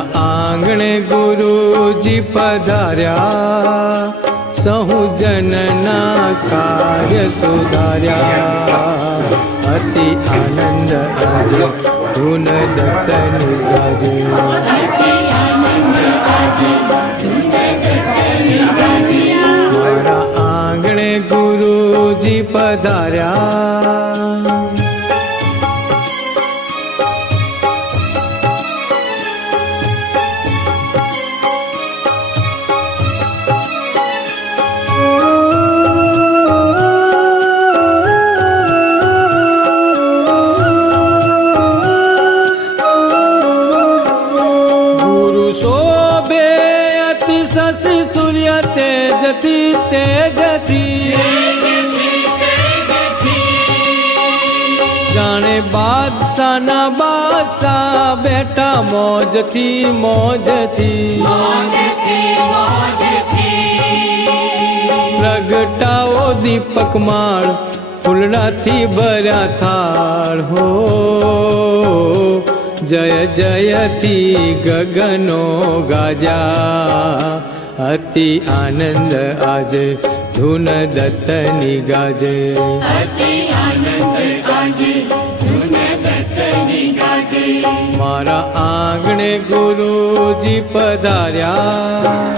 મારા આંગણે ગુરુજી પધાર્યા, સહુ જનના કાર્ય સુધાર્યા. અતિ આનંદ આજે ધૂન દત્તની ગાજે, મારા આંગણે ગુરુજી પધાર્યા. જાણે બાદશાહના બાદશાહ બેઠા મોજથી મોજથી. પ્રગટાવો દીપક માળ, ફૂલડાથી ભર્યા થાળ હો. જય જયથી ગગનો ગાજા, અતિ આનંદ આજે ધૂન દત્તની ગાજે. મારા આંગણે ગુરુજી પધાર્યા.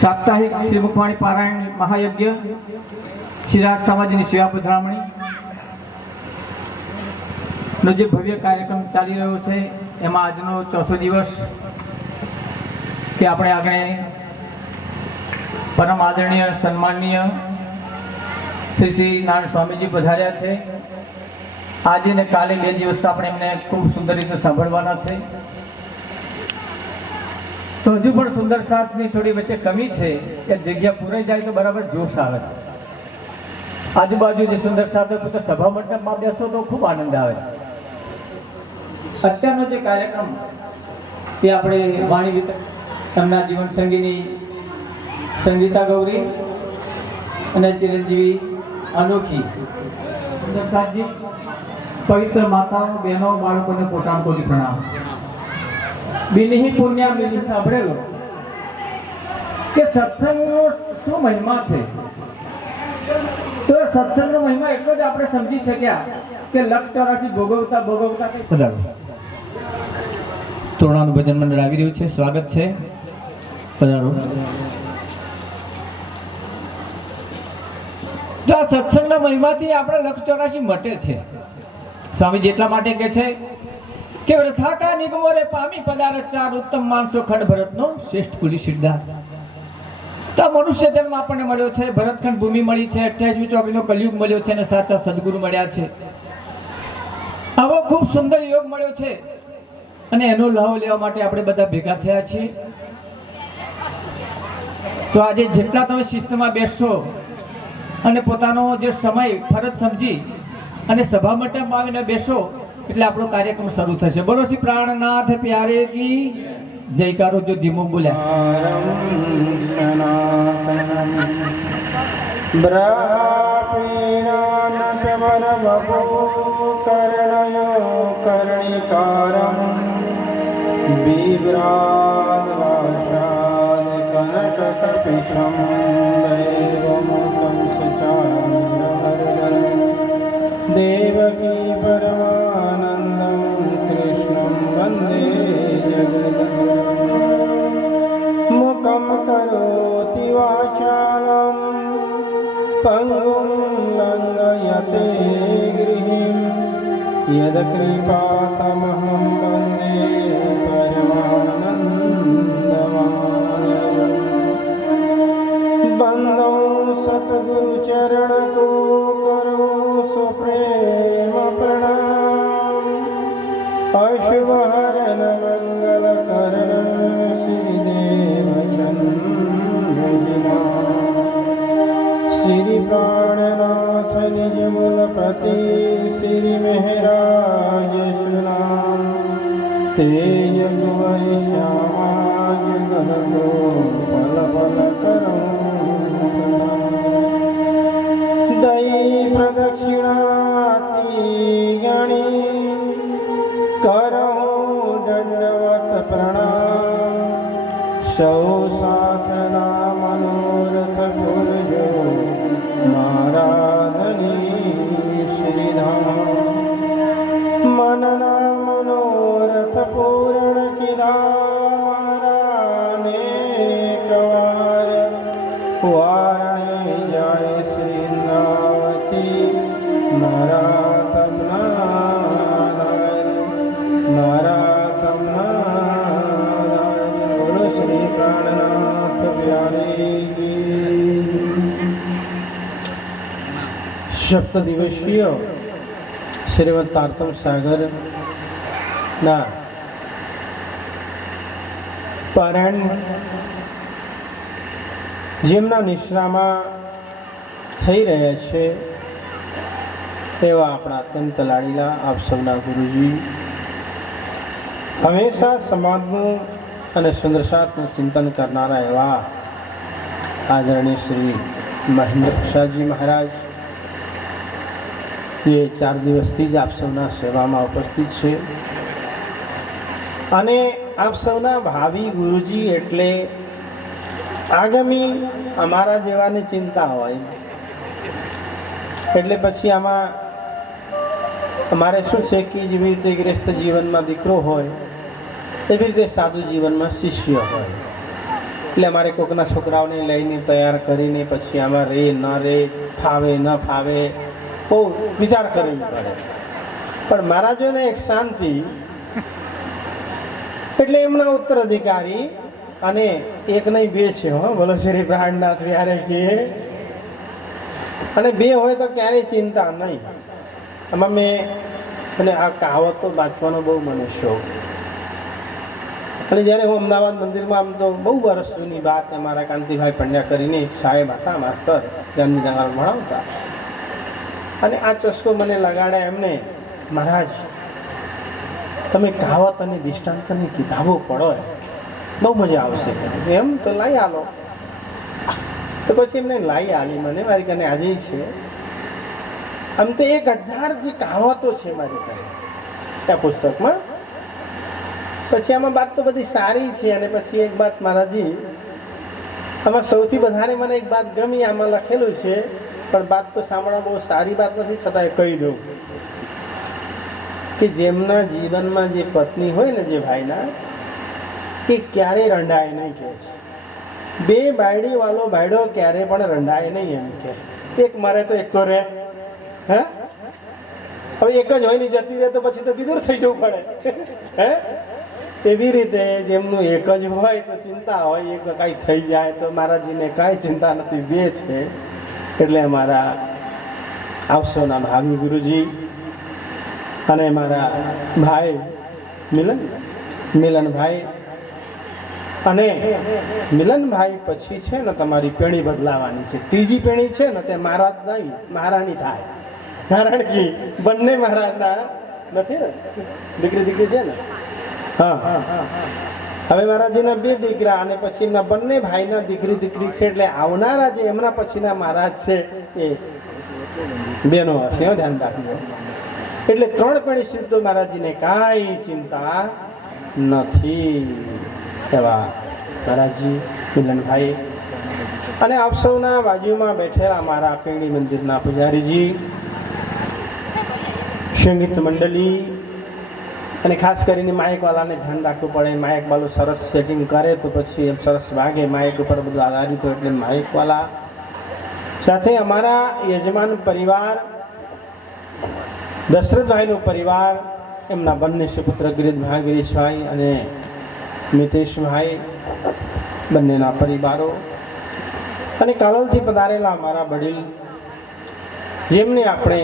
સાપ્તાહિક શ્રી મુખવાણી પારાયણ મહાયજ્ઞ શ્રીરાજ સમાજની સેવા પધરામણી નો જે ભવ્ય કાર્યક્રમ ચાલી રહ્યો છે એમાં આજનો ચોથો દિવસ કે આપણે આગળ પરમ આદરણીય સન્માનનીય શ્રી શ્રી નારાયણ સ્વામીજી પધાર્યા છે. આજે ને કાલે 2 દિવસ આપણે એમને ખૂબ સુંદર રીતે સાંભળવાના છે. તો હજુ પણ સુંદર સાથની થોડી વચ્ચે કમી છે કે જગ્યા પૂરાઈ જાય તો બરાબર જોશ આવે. આજુબાજુ જે સુંદર સાથ હોય તો સભા મંડપમાં બેસો તો ખૂબ આનંદ આવે. અત્યારનો જે કાર્યક્રમ તે આપણે વાણી વિતરણ એમના જીવન સંગીની સંગીતા ગૌરી અને ચિરંજીવી અનોખી સુંદરસાજી, પવિત્ર માતાઓ, બહેનો, બાળકોને પોતાનો કોલી પ્રણામ. બિનહી પુણ્યા મિલી સાંભળેલો કે સત્સંગનો શું મહિમા છે. તો એ સત્સંગનો મહિમા એટલો જ આપણે સમજી શક્યા કે લક્ષ 84 ભોગવતા ભોગવતા કઈ પધારો. તોરણાનું ભજન મંડળ આવી રહ્યું છે, સ્વાગત છે, પધારો. તો આ સત્સંગના મહિમાથી આપણે લક્ષ 84 મટે છે. સ્વામી જેટલા માટે કહે છે કે વ્રથાકા નિગમો રે પામી પદારથ 4 ઉત્તમ માણસો ખંડ ભરતનો શ્રેષ્ઠ કુલી સિદ્ધાર્થ. તો મનુષ્ય જન્મ આપણને મળ્યો છે, ભરતખંડ ભૂમિ મળી છે, 28મી ચોકડીનો કલયુગ મળ્યો છે અને સાચા સદગુરુ મળ્યા છે. આવો ખૂબ સુંદર યોગ મળ્યો છે અને એનો લાભ લેવા માટે આપણે બધા ભેગા થયા છીએ. તો આજે જેટલા તમે શિસ્તમાં બેસશો અને પોતાનો જે સમય ફરજ સમજી અને સભા મંડપમાં આવીને બેસો એટલે આપણો કાર્યક્રમ શરૂ થશે. બોલો શ્રી પ્રાણનાથ પ્યારે કી જયકારો. જો ધીમો બોલ્યા કર્ણિકારમ બિભ્રાદ વાષાદ કનકકપિશમ દૈવમુખં સચારણવરદરં દેવકી પરમાનંદં કૃષ્ણં વંદે જગદમ્બા. મુખં કરોતિ વાચાલં પંગું લંઘયતે ગિરિં યદકૃપાતમહં વંદે પરમાનંદમાધવં. બંદો સતગુરુ ચરણ કો કરો સુપ્રેમ પ્રણામ. અશુભહરણ મંગલ કરણ શ્રીદેવ ચંદ્રજિના. શ્રી પ્રાણનાથ નિજ મૂલપતિ શ્રી મહેરાજ સુનામ. તેજ કુંવરી શ્યામા જગદગો પલ પલ કરો. દઈ પ્રદક્ષિણાતી ગણી કરો દંડવત પ્રણામ. સૌ સાથના મનોરથ પુરજો મારાધની શ્રીધામ. મનના મનોરથ પૂર્ણ કીધા મારાને કવાર. વારણે જાય શ્રીનાવતી મારા તમના મારા તમના. બોલો શ્રી પ્રાણનાથ પ્યારે. સપ્ત દિવસીય શ્રીમદ તારતમ સાગર ના પારાયણ જેમના નિશ્રામાં થઈ રહ્યા છે એવા આપણા અત્યંત લાડીલા આપ સૌના ગુરુજી, હંમેશા સમાજનું અને સુંદરસાતનું ચિંતન કરનારા એવા આદરણીય શ્રી મહેન્દ્ર પ્રસાદજી મહારાજ, એ 4 દિવસથી જ આપ સૌના સેવામાં ઉપસ્થિત છે. અને આપ સૌના ભાવિ ગુરુજી એટલે આગામી અમારા જેવાની ચિંતા હોય એટલે પછી આમાં અમારે શું છે કે જેવી રીતે ગ્રસ્ત જીવનમાં દીકરો હોય એવી રીતે સાધુ જીવનમાં શિષ્ય હોય. એટલે અમારે કોઈકના છોકરાઓને લઈને તૈયાર કરીને પછી આમાં રે ન રે, ફાવે ન ફાવે, બહુ વિચાર કરવી પડે. પણ મહારાજોને એક શાંતિ એટલે એમના ઉત્તરાધિકારી અને એક નહીં બે છે હો, બોલો શ્રી પ્રાણનાથ વ્યારે કે અને બે હોય તો ક્યારેય ચિંતા નહીં. આમાં મેં અને આ કહાવતો વાંચવાનો બહુ મને શોખ. અને જ્યારે હું અમદાવાદ મંદિરમાં આમ તો બહુ વર્ષ જૂની વાત, અમારા કાંતિભાઈ પંડ્યા કરીને એક સાહેબ હતા માસ્તર, જ્ઞાનની જંગલ ભણાવતા, અને આ ચસ્કો મને લગાડ્યા એમને, મહારાજ તમે કહાવત અને દૃષ્ટાંતની કિતાબો પઢો, બહુ મજા આવશે. એમ તો લાવી આલો. તો પછી એમને લાવી આલી મને, મારી કને આજે છે. આમ તો 1000 જે કહાવતો છે મારી કને આ પુસ્તકમાં. પછી આમાં વાત તો બધી સારી છે. અને પછી એક વાત મહારાજી, આમાં સૌથી વધારે મને એક વાત ગમી, આમાં લખેલું છે, પણ વાત તો સાંભળવા બહુ સારી વાત નથી, છતાંય કહી દઉં કે જેમના જીવનમાં જે પત્ની હોય ને, જે ભાઈના, એ ક્યારેય રંડાય નહીં કહે છે. બે બાયડી વાળો ભાઈડો ક્યારે પણ રંડાય નહીં એમ કે. એક મારે તો એક તો રે, હે હવે એક જ હોય ને જતી રહે તો પછી તો વિદુર થઈ જવું પડે, હે એવી રીતે જેમનું એક જ હોય તો ચિંતા હોય, એક કાંઈ થઈ જાય તો મહારાજીને કાંઈ ચિંતા નથી, બે છે. એટલે અમારા આવસોના ભાવિ ગુરુજી અને મારા ભાઈ મિલનભાઈ, અને મિલનભાઈ પછી છે ને તમારી પેણી બદલાવાની છે. ત્રીજી પેણી છે ને તે મહારાજ નહીં, મહારાણી થાય. કારણ કે બંને મહારાજના નથી ને, દીકરી છે ને. હા, હવે મહારાજીના 2 દીકરા અને પછી એમના બંને ભાઈના દીકરી છે. એટલે આવનારા જે એમના પછીના મહારાજ છે એ બેનો હશે, ધ્યાન રાખજો. એટલે 3 પેઢી સુધી મહારાજીને કાંઈ ચિંતા નથી. એવા મહારાજી મિલનભાઈ અને આપ સૌના બાજુમાં બેઠેલા મારા પેણી મંદિરના પૂજારીજી, સંગીત મંડળી, અને ખાસ કરીને માઇકવાલાને ધ્યાન રાખવું પડે. માઇક વાળું સરસ સેટિંગ કરે તો પછી એમ સરસ વાગે. માઇક ઉપર બધું આધારિત હોય એટલે માઇકવાલા સાથે અમારા યજમાન પરિવાર, દશરથભાઈનો પરિવાર, એમના બંને સુપુત્ર ગિરીશભાઈ, ગિરીશભાઈ અને મિતેશભાઈ, બંનેના પરિવારો, અને કાલોલથી પધારેલા અમારા વડીલ, જેમને આપણે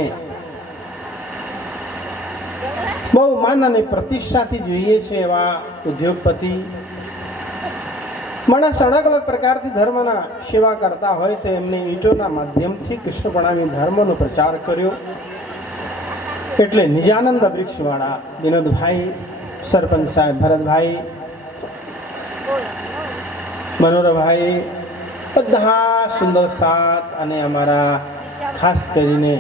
બહુ માન અને પ્રતિષ્ઠાથી જોઈએ છે, એવા ઉદ્યોગપતિ માણસ અલગ અલગ પ્રકારથી ધર્મના સેવા કરતા હોય તો એમને ઈંટોના માધ્યમથી કૃષ્ણ પ્રણામી ધર્મનો પ્રચાર કર્યો. એટલે નિજાનંદ વૃક્ષવાળા વિનોદભાઈ, સરપંચ સાહેબ ભરતભાઈ, મનોહરભાઈ, બધા સુંદર સાથ, અને અમારા ખાસ કરીને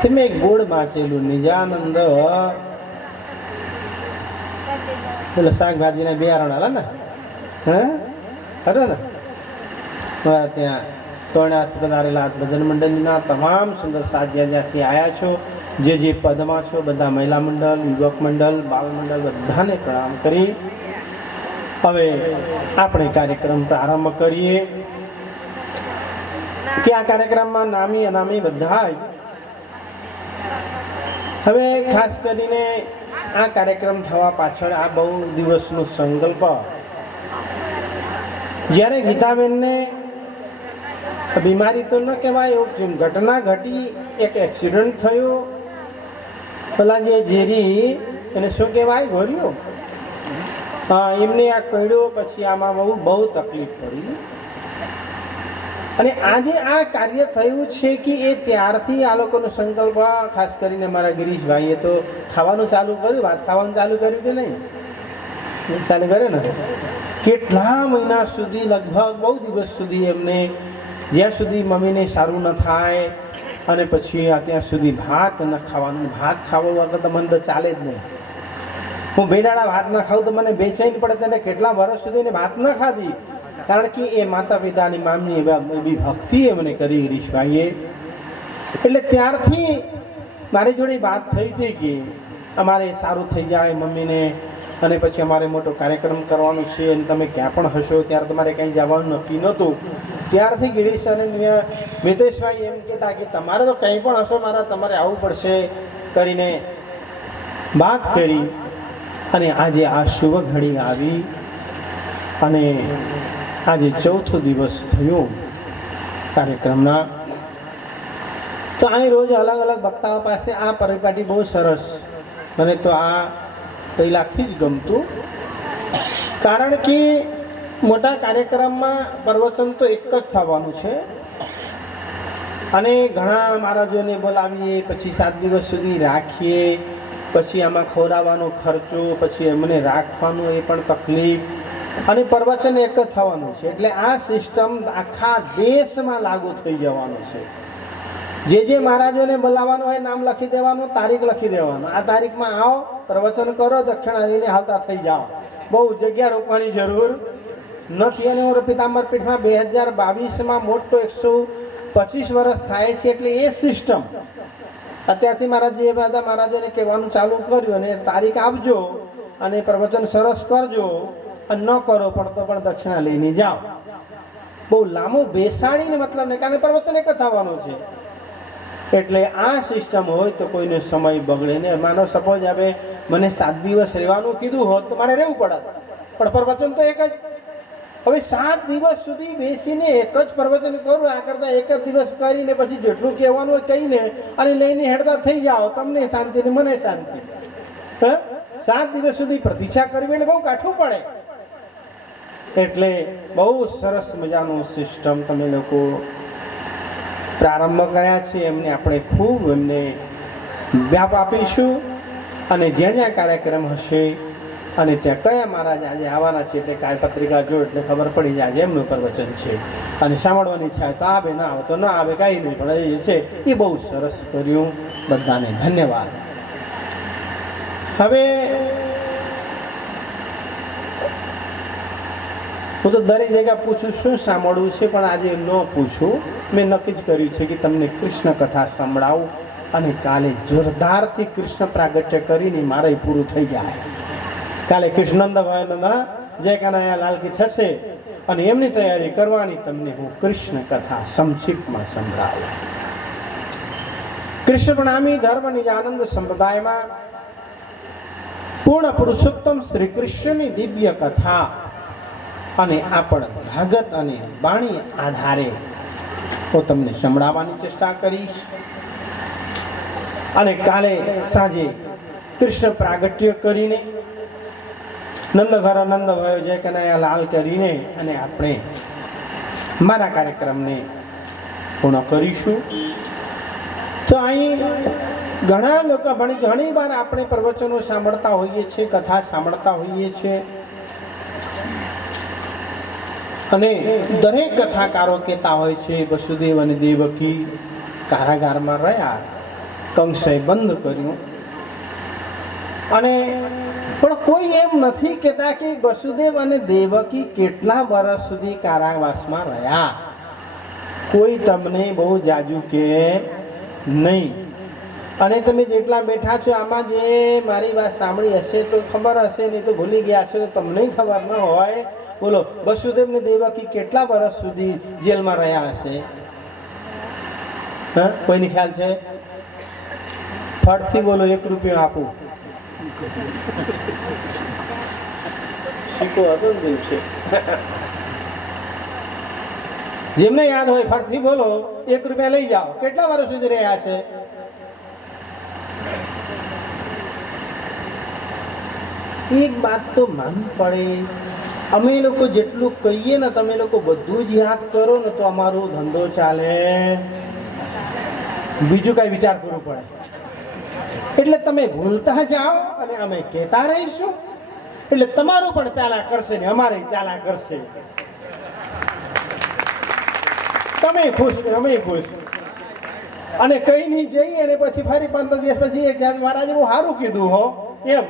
તમે એક બોર્ડ વાંચેલું, નિજાનંદ પેલો શાકભાજીના બિયારણ હાલે ને, હે ખરે ને, ત્યાં તોણાથી પધારેલા ભજન મંડળના તમામ સુંદર સાથ જ્યાં જ્યાંથી આવ્યા છો, જે પદમાં છો, બધા મહિલા મંડળ, યુવક મંડળ, બાલ મંડળ, બધાને પ્રણામ કરી હવે આપણે કાર્યક્રમ પ્રારંભ કરીએ. કે આ કાર્યક્રમમાં નામી અનામી બધા જ હવે ખાસ કરીને આ કાર્યક્રમ થવા પાછળ આ બહુ દિવસનો સંકલ્પ, જ્યારે ગીતાબેનને બીમારી તો ન કહેવાય, એવું ઘટના ઘટી, એક એક્સિડન્ટ થયો, પેલા જે ઝેરી એને શું કહેવાય, ગોર્યો, હા, એમને આ કડ્યો, પછી આમાં બહુ તકલીફ પડી. અને આજે આ કાર્ય થયું છે કે એ ત્યારથી આ લોકોનો સંકલ્પ, ખાસ કરીને મારા ગિરીશભાઈએ તો ખાવાનું ચાલુ કર્યું. ભાત ખાવાનું ચાલુ કર્યું કે નહીં? ચાલુ કરે ને. કેટલા મહિના સુધી, લગભગ બહુ દિવસ સુધી એમને, જ્યાં સુધી મમ્મીને સારું ન થાય અને પછી ત્યાં સુધી ભાત ન ખાવાનું. ભાત ખાવા વગર તો મને તો ચાલે જ નહીં. હું બેડાળા ભાત ન ખાઉં તો મને બેચેન પડે. તેને કેટલા વર્ષ સુધી એને ભાત ન ખાધી, કારણ કે એ માતા પિતાની મામની એવી ભક્તિ એમને કરી ગિરીશભાઈએ. એટલે ત્યારથી મારી જોડે વાત થઈ હતી કે અમારે સારું થઈ જાય મમ્મીને, અને પછી અમારે મોટો કાર્યક્રમ કરવાનો છે, અને તમે ક્યાં પણ હશો ત્યારે તમારે કંઈ જવાનું નક્કી નહોતું. ત્યારથી ગિરીશ અને મિતેશભાઈ એમ કહેતા કે તમારે તો કંઈ પણ હશો, તમારે આવવું પડશે કરીને વાત કરી. અને આજે આ શુભ ઘડી આવી અને આજે ચોથો દિવસ થયો કાર્યક્રમના. તો અહીં રોજ અલગ અલગ વક્તાઓ પાસે આ પરિપાટી બહુ સરસ, મને તો આ પહેલાંથી જ ગમતું. કારણ કે મોટા કાર્યક્રમમાં પ્રવચન તો એક જ થવાનું છે અને ઘણા મહારાજોને બોલાવીએ, પછી 7 દિવસ સુધી રાખીએ, પછી આમાં ખવડાવવાનો ખર્ચો, પછી એમને રાખવાનું એ પણ તકલીફ, અને પ્રવચન એક જ થવાનું છે. એટલે આ સિસ્ટમ આખા દેશમાં લાગુ થઈ જવાનું છે. જે મહારાજોને બોલાવવાનું હોય નામ લખી દેવાનું, તારીખ લખી દેવાનું, આ તારીખમાં આવો, પ્રવચન કરો, દક્ષિણા લઈને હાલતા થઈ જાઓ. બહુ જગ્યા રોકવાની જરૂર નથી. અને પિતાંબર પીઠમાં 2022માં મોટો 125 વર્ષ થાય છે. એટલે એ સિસ્ટમ અત્યારથી મહારાજે એ બધા મહારાજોને કહેવાનું ચાલુ કર્યું અને તારીખ આપજો અને પ્રવચન સરસ કરજો, અને ન કરો પણ તો પણ દક્ષિણા લઈને જાઓ. બહુ લાંબુ બેસાડીને મતલબ નહીં, કારણ કે પ્રવચન એક જ થવાનું છે. એટલે આ સિસ્ટમ હોય તો કોઈને સમય બગડે ને. માનો સપોઝ હવે મને 7 દિવસ રહેવાનું કીધું હોત તો મારે રહેવું પડત, પણ પ્રવચન તો એક જ. હવે 7 દિવસ સુધી બેસીને એક જ પ્રવચન કરું, આ કરતાં એક જ દિવસ કરીને પછી જેટલું કહેવાનું હોય કહીને અને લઈને હેડતા થઈ જાઓ, તમને શાંતિ ને મને શાંતિ. 7 દિવસ સુધી પ્રતીક્ષા કરવી એટલે બહુ કાઠું પડે. એટલે બહુ સરસ મજાનું સિસ્ટમ તમે લોકો પ્રારંભ કર્યા છે. એમને આપણે ખૂબ એમને વ્યાપ આપીશું. અને જ્યાં જ્યાં કાર્યક્રમ હશે અને ત્યાં કયા મહારાજ આજે આવવાના છે, એટલે કાર્યપત્રિકા જો એટલે ખબર પડી જાય આજે એમનું પ્રવચન છે. અને સાંભળવાની ઈચ્છા તો આવે, ના આવે તો ના આવે, કાંઈ નહીં, પણ એ છે એ બહુ સરસ કર્યું. બધાને ધન્યવાદ. હવે હું તો દરેક જગ્યા પૂછું શું સાંભળવું છે, પણ આજે ન પૂછું. મેં નક્કી જ કર્યું છે કે તમને કૃષ્ણ કથા સંભળાવું અને કાલે જોરદારથી કૃષ્ણ પ્રાગટ્ય કરીને મારે પૂરું થઈ જાય. કાલે કૃષ્ણનંદભાઈના જય કનૈયા લાલકી થશે અને એમની તૈયારી કરવાની. તમને હું કૃષ્ણ કથા સંક્ષિપ્તમાં સંભળાવું. કૃષ્ણ પ્રણામી ધર્મ નિજાનંદ સંપ્રદાયમાં પૂર્ણ પુરુષોત્તમ શ્રી કૃષ્ણની દિવ્ય કથા અને આપણ ભાગત અને વાણી આધારે હું તમને સંભળાવવાની ચેષ્ટા કરીશ. અને કાલે સાંજે કૃષ્ણ પ્રાગટ્ય કરીને નંદઘર નંદ ભયો જય કનૈયા લાલ કરીને અને આપણે મારા કાર્યક્રમને પૂર્ણ કરીશું. તો અહીં ઘણા લોકો ઘણી વાર આપણે પ્રવચનો સાંભળતા હોઈએ છીએ, કથા સાંભળતા હોઈએ છીએ, અને દરેક કથાકારો કહેતા હોય છે વસુદેવ અને દેવકી કારાગારમાં રહ્યા, કંસે બંધ કર્યું. અને પણ કોઈ એમ નથી કહેતા કે વસુદેવ અને દેવકી કેટલા વર્ષ સુધી કારાવાસમાં રહ્યા. કોઈ તમને બહુ જાજુ કે નહીં. અને તમે જેટલા બેઠા છો આમાં જે મારી વાત સાંભળી હશે તો ખબર હશે, નહીં તો ભૂલી ગયા હશે તો તમને ખબર ન હોય. બોલો, વસુદેવ ને દેવકી કેટલા વર્ષ સુધી જેલમાં રહ્યા હશે? હા, કોઈને ખ્યાલ છે? ફટથી બોલો, 1 રૂપિયો આપું. શીખો હતો ને દિવસે. જેમને યાદ હોય ફટથી બોલો, 1 રૂપિયા લઈ જાઓ. કેટલા વર્ષ સુધી રહ્યા છે? એક વાત તો માનવી પડે, અમે લોકો જેટલું કહીએ ને તમે લોકો બધું જ યાદ કરો ને તો અમારો ધંધો ચાલે. બીજું કઈ વિચાર કરવું પડે. એટલે તમે ભૂલતા જાઓ અને અમે કહેતા રહીશું, એટલે તમારું પણ ચાલા કરશે ને અમારે ચાલા કરશે. તમે ખુશ ને અમે ખુશ. અને કઈ નહીં જઈએ અને પછી ફરી 15 દિવસ પછી એક મહારાજે બહુ સારું કીધું હો એમ.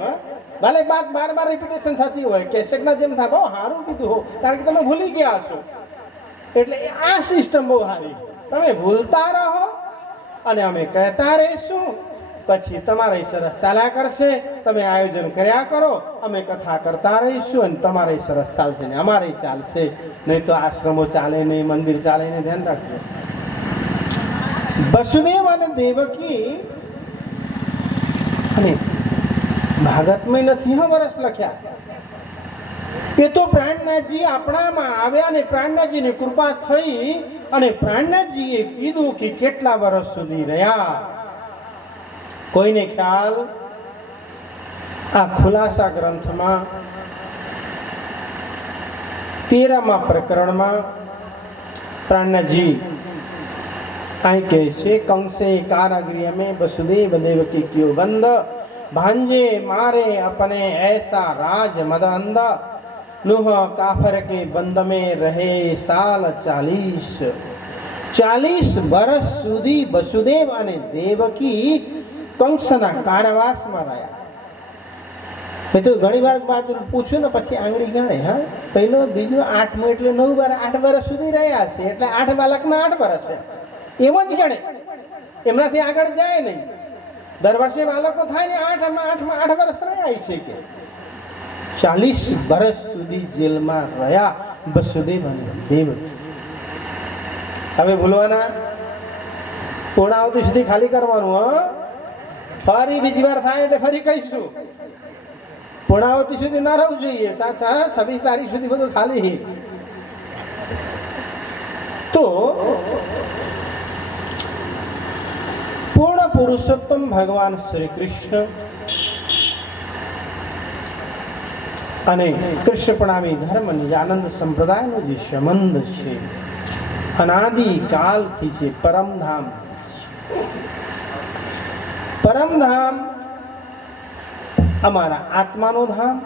ભલે બાર રિપીટેશન થતી હોય, કેસેટના જેમ થાય, બહુ સારું કીધું હો, કારણ કે તમે ભૂલી ગયા હશો. એટલે આ સિસ્ટમ બહુ સારી. તમે ભૂલતા રહો અને અમે કહેતા રહીશું, પછી તમારે સરસ ચાલ્યા કરશે. તમે આયોજન કર્યા કરો, અમે કથા કરતા રહીશું અને તમારે સરસ ચાલશે ને અમારે ચાલશે. નહીં તો આશ્રમો ચાલે નહીં, મંદિર ચાલે નહીં. ધ્યાન રાખજો. વસુદેવ અને દેવકી અને ભાગવતમાં નથી હા વર્ષ લખ્યા. એ તો પ્રાણનાથજી આપણામાં આવ્યા ને પ્રાણનાથજીની કૃપા થઈ અને પ્રાણનાથજીએ કીધું કે કેટલા વર્ષ સુધી રહ્યા. કોઈને ખ્યાલ? આ ખુલાસા ગ્રંથમાં 13મા પ્રકરણમાં પ્રાણનાથજી અહીં કહે છે, કંસે कारागृह में वसुदेव देवकी क्यों बंद, भांजे मारे अपने ऐसा राज मदंद, नुह काफर के बंद में रहे साल 40 વર્ષ સુધી વસુદેવ અને દેવકી કંસના કારાવાસમાં રહ્યા. એ તો ઘણી વાર બાદ પૂછ્યું ને પછી આંગળી ગણે. હા, પહેલો બીજો 8મો એટલે 9 વાર 8 વર્ષ સુધી રહ્યા છે, એટલે 8 બાળકના 8 વર્ષ છે એમ જ ગણે, એમનાથી આગળ જાય નહીં. દર વર્ષે બાળકો થાય ને 8 વર્ષ રહ્યા છે કે 40 વર્ષ સુધી જેલમાં રહ્યા વસુદેવ અને દેવકી. હવે ભૂલવાના, પૂર્ણાવતી સુધી ખાલી કરવાનું. હા, ફરી બીજી વાર થાય એટલે ફરી કહીશું. પૂર્ણાવતી સુધી ના રહેવું જોઈએ. સાચા 26 તારીખ સુધી બધું ખાલી. તો પૂર્ણ પુરુષોત્તમ ભગવાન શ્રી કૃષ્ણ અને કૃષ્ણ પ્રણામી ધર્મ નિજાનંદ સંપ્રદાયનો જે સંબંધ છે અનાદિ કાલથી છે, પરમધામ. પરમધામ અમારા આત્માનું ધામ,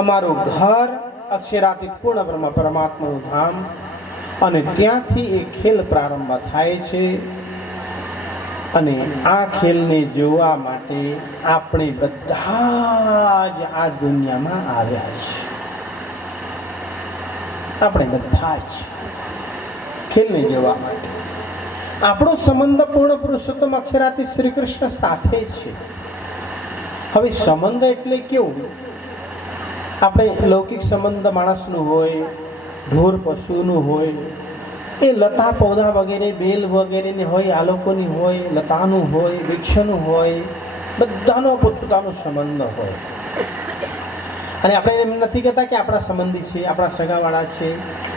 અમારું ઘર અક્ષરાતી પૂર્ણ બ્રહ્મ પરમાત્માનું ધામ, અને ત્યાંથી એ ખેલ પ્રારંભ થાય છે. અને આ ખેલને જોવા માટે આપણે બધા જ આ દુનિયામાં આવ્યા છીએ. આપણે બધા જ ખેલને જોવા માટે. આપણો સંબંધ પૂર્ણ પુરુષોત્તમ અક્ષરાતી શ્રી કૃષ્ણ સાથે છે. હવે સંબંધ એટલે કેવું? આપણે લૌકિક સંબંધ માણસનું હોય, ઢોર પશુનું હોય, એ લતા પૌધા વગેરે બેલ વગેરેની હોય, આ લોકોની હોય, લતાનું હોય, વૃક્ષનું હોય, બધાનો પોતપોતાનો સંબંધ હોય. અને આપણે એમ નથી કહેતા કે આપણા સંબંધી છે, આપણા સગાવાળા છે,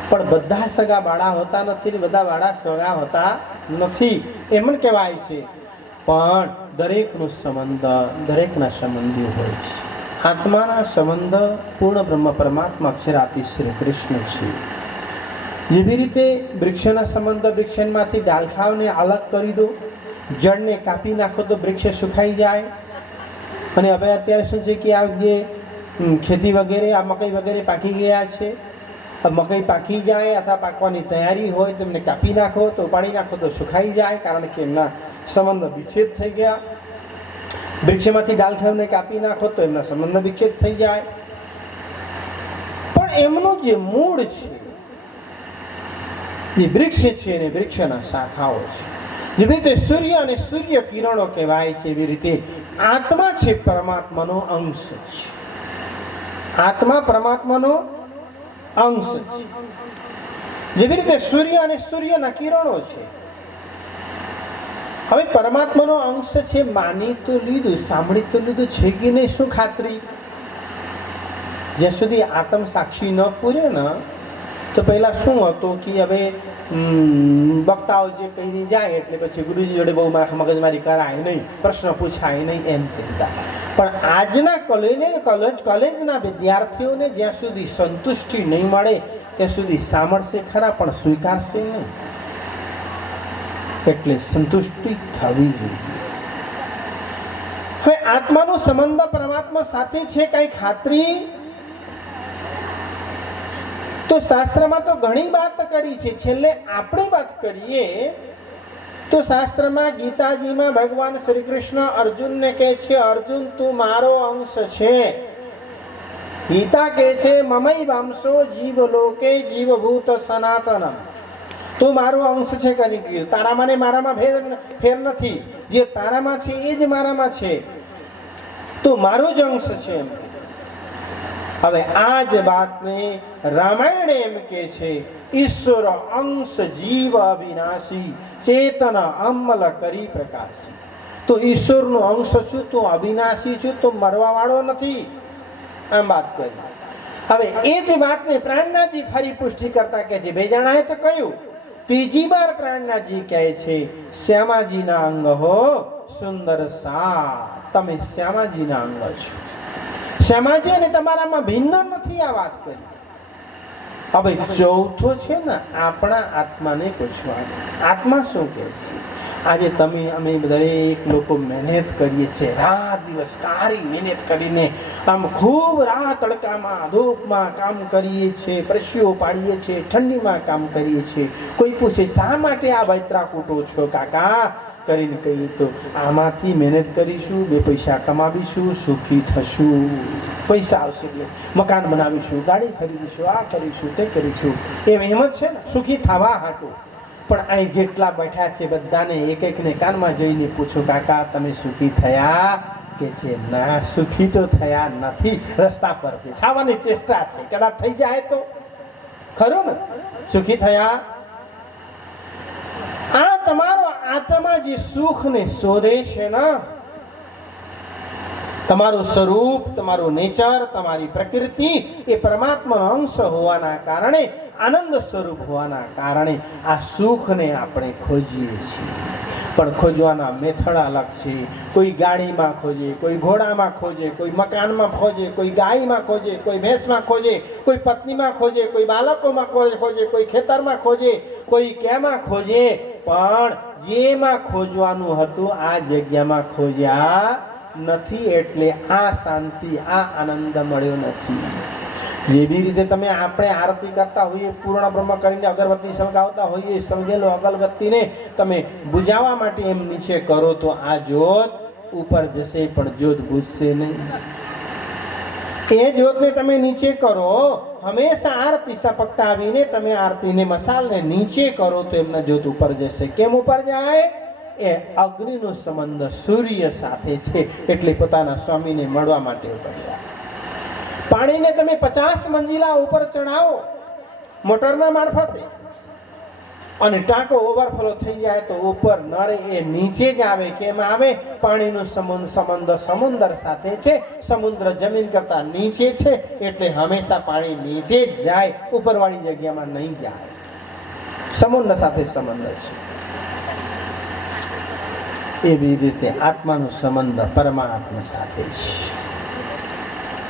પણ બધા સગાવાળા હોતા નથી ને બધા વાળા સગા હોતા નથી એમ કહેવાય છે. પણ દરેકનો સંબંધ દરેકના સંબંધી હોય છે. આત્માના સંબંધ પૂર્ણ બ્રહ્મ પરમાત્મા અક્ષરાતી શ્રી કૃષ્ણ છે. જેવી રીતે વૃક્ષના સંબંધ, વૃક્ષમાંથી ડાલખાઓને અલગ કરી દો, જળને કાપી નાખો તો વૃક્ષ સુખાઈ જાય. અને હવે અત્યારે શું છે કે આ જે ખેતી વગેરે, આ મકઈ વગેરે પાકી ગયા છે, મકઈ પાકી જાય અથવા પાકવાની તૈયારી હોય તો એમને કાપી નાખો તો ઉપાડી નાખો તો સુખાઈ જાય, કારણ કે એમના સંબંધ વિચ્છેદ થઈ ગયા. વૃક્ષમાંથી ડાલખાઓને કાપી નાખો તો એમના સંબંધ વિચ્છેદ થઈ જાય. પણ એમનું જે મૂળ છે, જે વૃક્ષ છે ને વૃક્ષના શાખાઓ છે. જેવી રીતે સૂર્ય અને સૂર્ય કિરણો કહેવાય છે, એવી રીતે આત્મા છે પરમાત્માનો અંશ છે. આત્મા પરમાત્માનો અંશ છે. જેવી રીતે સૂર્ય અને સૂર્યના કિરણો છે. હવે પરમાત્માનો અંશ છે, માની તો લીધું, સાંભળી તો લીધું છે કે નહીં, શું ખાતરી? જ્યાં સુધી આત્મ સાક્ષી ન પૂરે ને તો પહેલાં શું હતું કે હવે વક્તાઓ જે કહીને જાય એટલે પછી ગુરુજી જોડે બહુ મગજમારી કરાય નહીં, પ્રશ્ન પૂછાય નહીં, એમ ચિંતા. પણ આજના કોલેજના વિદ્યાર્થીઓને જ્યાં સુધી સંતુષ્ટિ નહીં મળે ત્યાં સુધી સાંભળશે ખરા પણ સ્વીકારશે નહીં. એટલે સંતુષ્ટિ થવી જોઈએ. હવે આત્માનો સંબંધ પરમાત્મા સાથે છે, કઈ ખાતરી? તો શાસ્ત્રમાં તો ઘણી વાત કરી છે. છેલ્લે આપણે વાત કરીએ તો શાસ્ત્રમાં ગીતાજીમાં ભગવાન શ્રી કૃષ્ણ અર્જુનને કહે છે, અર્જુન તું મારો અંશ છે. ગીતા કહે છે, મમૈવાંશો જીવલોકે જીવભૂત સનાતનમ. તું મારો અંશ છે કરી ગયું. તારામાં ને મારામાં ફેર નથી. જે તારામાં છે એ જ મારામાં છે. તું મારો જ અંશ છે એમ. હવે આ જ વાતને રામાયણ એમ કે છે, ઈશ્વર અંશ જીવ અવિનાશી ચેતન અમલ કરી પ્રકાશી. તો ઈશ્વરનો અંશ છું, તો અવિનાશી છું, તો મરવાવાળો નથી. આમ વાત કરી. હવે એ જ વાતને પ્રાણનાથજી ફરી પુષ્ટિ કરતા કહે છે. બે જણાએ તો કહ્યું, ત્રીજી વાર પ્રાણનાથજી કહે છે, શ્યામાજીના અંગ હો સુંદર સા, તમે શ્યામાજીના અંગ છો. શ્યામાજી અને તમારામાં ભિન્ન નથી. આ વાત કરી. હવે ચોથો છે ને, આપણા આત્માને પૂછવાનું, આત્મા શું કહે છે? આજે તમે અમે દરેક લોકો મહેનત કરીએ છીએ, રાત દિવસ કારી મહેનત કરીને આમ ખૂબ રાત તડકામાં ધૂપમાં કામ કરીએ છીએ, પરસેવો પાડીએ છીએ, ઠંડીમાં કામ કરીએ છીએ. કોઈ પૂછે શા માટે આ વૈતરા કૂટો છો કાકા કરીને કહીએ તો આમાંથી મહેનત કરીશું, બે પૈસા કમાવીશું, સુખી થશું. પૈસા આવશે એટલે મકાન બનાવીશું, ગાડી ખરીદીશું, આ કરીશું, તે કરીશું. એમ જ છે ને, સુખી થવા હાટું. પણ અહીં જેટલા બેઠા છે બધાને એક એકને કાનમાં જઈને પૂછો, કાકા તમે સુખી થયા? કે છે ના, સુખી તો થયા નથી, રસ્તા પર છે, છાવાની ચેષ્ટા છે. કદાચ થઈ જાય તો ખરું ને, સુખી થયા? આ તમારો આત્મા જે સુખને શોધે છે ને, તમારું સ્વરૂપ, તમારું નેચર, તમારી પ્રકૃતિ એ પરમાત્માનો અંશ હોવાના કારણે, આનંદ સ્વરૂપ હોવાના કારણે આ સુખને આપણે ખોજીએ છીએ. પણ ખોજવાના મેથડ અલગ છે. કોઈ ગાડીમાં ખોજે, કોઈ ઘોડામાં ખોજે, કોઈ મકાનમાં ખોજે, કોઈ ગાયમાં ખોજે, કોઈ ભેંસમાં ખોજે, કોઈ પત્નીમાં ખોજે, કોઈ બાળકોમાં ખોજે, કોઈ ખેતરમાં ખોજે, કોઈ કેમાં ખોજે. પણ જેમાં ખોજવાનું હતું આ જગ્યામાં ખોજ્યા નથી. એટલે આ શાંતિ, આ આનંદ મળ્યો નથી. જેવી રીતે તમે આપણે આરતી કરતા હોઈએ, પૂર્ણ બ્રહ્મ કરીને અગરબત્તી સળગાવતા હોઈએ, સળગેલો અગરબત્તીને તમે બુજાવવા માટે એમ નીચે કરો તો આ જ્યોત ઉપર જશે, પણ જ્યોત બુઝશે નહીં. એ જ્યોતને તમે નીચે કરો, હંમેશા આરતી સપકટાવીને તમે આરતીને મસાલને નીચે કરો તો એમના જ્યોત ઉપર જશે. કેમ ઉપર જાય? એ અગ્નિનો સંબંધ સૂર્ય સાથે છે, એટલે પોતાના સ્વામીને મળવા માટે ઉપર જાય. પાણીને તમે 50 મંજિલા ઉપર ચડાવો મોટરના મારફતે, અને ટાંકો ઓવરફ્લો થઈ જાય તો ઉપર ન રહે, એ નીચે જ આવે. કેમ આવે? પાણીનો સંબંધ સમુદ્ર સાથે છે, સમુદ્ર જમીન કરતા નીચે છે, એટલે હંમેશા પાણી નીચે જ જાય, ઉપરવાળી જગ્યામાં નહીં જાય. સમુદ્ર સાથે સંબંધ છે. એવી રીતે આત્માનો સંબંધ પરમાત્મા સાથે છે.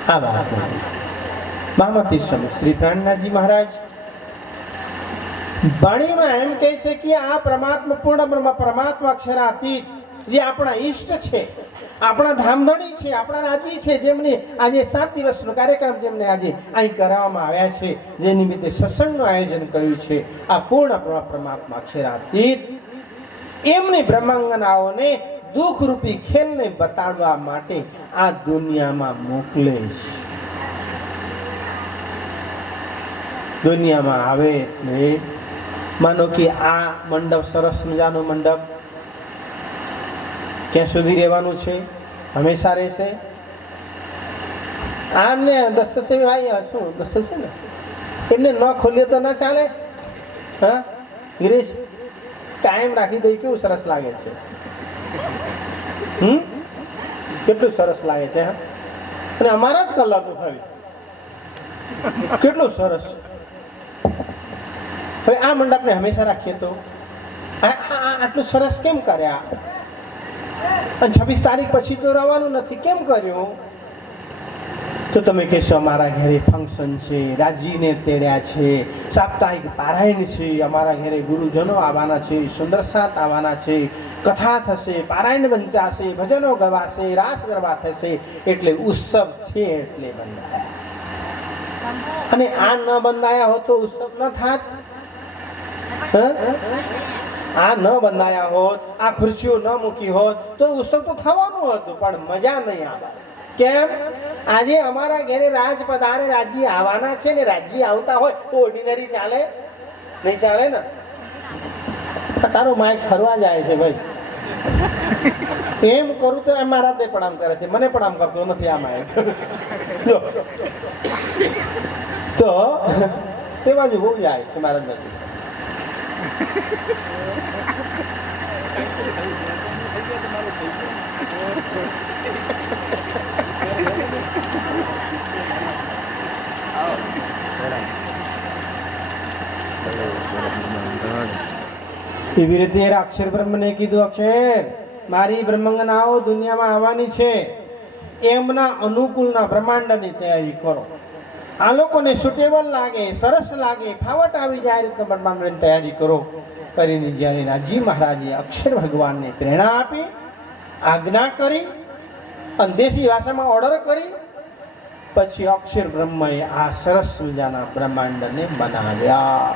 આ વાત મહામતી સ્વામી શ્રી પ્રાણનાથજી મહારાજ વાણીમાં એમ કહે છે કે આ પરમાત્મા પૂર્ણ બ્રહ્મ, પરમાત્મા અક્ષરાતીત, જે આપણા ઈષ્ટ છે, આપણા ધામધણી છે, આપણા રાજી છે, જેમને આજે 7 દિવસનો કાર્યક્રમ જેમને આજે અહીં કરાવવામાં આવ્યા છે, જે નિમિત્તે સત્સંગનું આયોજન કર્યું છે, આ પૂર્ણ બ્રહ્મ પરમાત્મા અક્ષરાતીત એમની બ્રહ્માંગનાઓને દુઃખરૂપી ખેલને બતાડવા માટે આ દુનિયામાં મોકલે છે. દુનિયામાં આવે એટલે માનો કે આ મંડપ સરસ મજાનો મંડપ, ક્યાં સુધી રહેવાનું છે? હંમેશા રહેશે. આમને દસ છે ભાઈ, શું દસ છે ને, એટલે ન ખોલીએ તો ના ચાલે. હા ગિરીશ, કાયમ રાખી દઈ, કેવું સરસ લાગે છે. કેટલું સરસ લાગે છે. અને અમારા જ કલરનું ફરી કેટલું સરસ. હવે આ મંડપને હંમેશા રાખીએ તો આટલું સરસ કેમ કર્યા? 26 તારીખ પછી તો રહેવાનું નથી, કેમ કર્યું? તો તમે કહેશો અમારા ઘરે ફંક્શન છે, રાજીને તેડ્યા છે, સાપ્તાહિક પારાયણ છે, અમારા ઘરે ગુરુજનો આવવાના છે, સુંદર સાત આવવાના છે, કથા થશે, પારાયણ વંચાશે, ભજનો ગવાશે, રાસ ગરબા થશે, એટલે ઉત્સવ છે એટલે બંધાયા. અને આ ન બંધાયા હોત તો ઉત્સવ ન થાત. આ ન બંધાયા હોત, આ ખુરશીઓ ન મૂકી હોત તો ઉત્સવ તો થવાનું હતું, પણ મજા નહીં આવે. કેમ? આજે અમારા ઘરે રાજ પધારે, રાજી આવવાના છે ને, રાજી આવતા હોય તો ઓર્ડિનરી ચાલે? નહીં ચાલે ને. તારો માઇક ફરવા જાય છે ભાઈ, એમ કરું તો એમ મારા તે પ્રણામ કરે છે, મને પ્રણામ કરતો નથી આ માઇક. તો તે બાજુ બહુ જાય છે મારા બાજુ. એવી રીતે અક્ષર બ્રહ્મને કીધું, અક્ષર મારી બ્રહ્માંગનાઓ દુનિયામાં આવવાની છે, એમના અનુકૂળના બ્રહ્માંડની તૈયારી કરો. આ લોકોને સુટેબલ લાગે, સરસ લાગે, ફાવટ આવી જાય રીતે બ્રહ્માંડની તૈયારી કરો કરીને જ્યારે રાજી મહારાજે અક્ષર ભગવાનને પ્રેરણા આપી, આજ્ઞા કરી, અંદેશી ભાષામાં ઓર્ડર કરી, પછી અક્ષર બ્રહ્મએ આ સરસ મજાના બ્રહ્માંડને બનાવ્યા.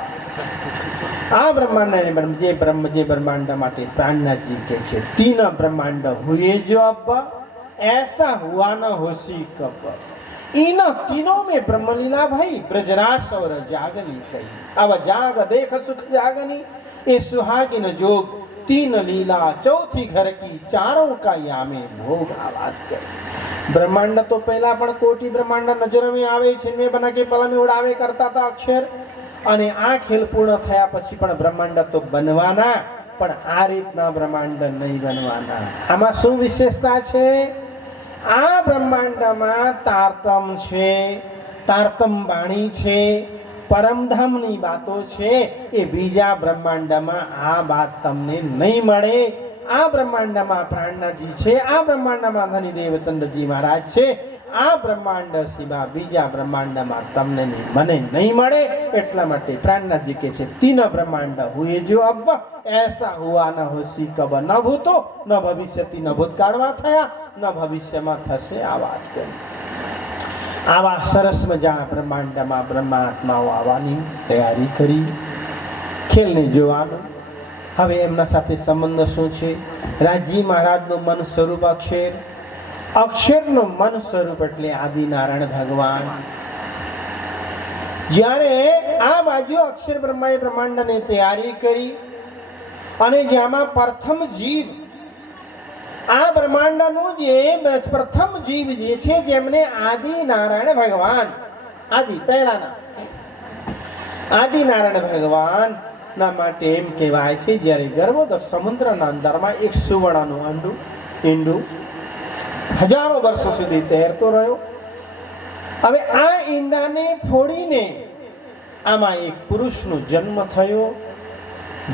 આ બ્રહ્માંડ જે બ્રह्मांड માટે प्राणनाथ जी के छे, तीन ब्रह्मांड हुए जो अब ऐसा हुआ न होसी कब. इन तीनों में ब्रह्मलीला भाई ब्रजरास और जागनी कही. अब जाग देख सुख जागनी ये सुहागिन जोग, तीन लीला चौथी घर की, चारों का यामे भोग. आवाज कर ब्रह्मांड तो पहला पण कोटि ब्रह्मांड नजर में आवे छे, में बना के पला में उड़ावे करता था अक्षर. અને આ ખેલ પૂર્ણ થયા પછી પણ બ્રહ્માંડ તો બનવાના, પણ આ રીતના બ્રહ્માંડ નહીં બનવાના. આમાં શું વિશેષતા છે? આ બ્રહ્માંડમાં તારતમ છે, તારતમ વાણી છે, પરમધામની વાતો છે. એ બીજા બ્રહ્માંડમાં આ વાત તમને નહીં મળે. આ બ્રહ્માંડમાં પ્રાણનાથજી છે, આ બ્રહ્માંડમાં ધનિદેવચંદ્રજી મહારાજ છે. આ બ્રહ્માંડ સિવાય બીજા બ્રહ્માંડમાં તમને મને નહીં મળે. એટલા માટે પ્રાણનાથજી કહે છે, તીન બ્રહ્માંડ હુએ જો અબ એસા હુઆ ન હોસી કબ. ન ભૂતો ન ભવિષ્યથી, ન ભૂતકાળમાં થયા ન ભવિષ્યમાં થશે. આ વાત કરી. આવા સરસ મજાના બ્રહ્માંડમાં બ્રહ્માત્માઓ આવવાની તૈયારી કરી, ખેલને જોવાનું. હવે એમના સાથે સંબંધ શું છે? રાજી મહારાજનું મન સ્વરૂપ અક્ષર, અક્ષરનું મન સ્વરૂપ એટલે આદિનારાયણ ભગવાન. જ્યારે આ બાજુ અક્ષર બ્રહ્માએ બ્રહ્માંડની તૈયારી કરી અને જેમાં પ્રથમ જીવ, આ બ્રહ્માંડનું જે પ્રથમ જીવ જે છે, જેમને આદિનારાયણ ભગવાન, આદિ પહેલાના આદિનારાયણ ભગવાન ના માટે એમ કહેવાય છે, જ્યારે ગર્ભોદક સમુદ્રના અંદરમાં એક સુવર્ણનું ઈંડું હજારો વર્ષો સુધી તૈરતો રહ્યો. હવે આ ઈંડાને ફોડીને આમાં એક પુરુષનો જન્મ થયો,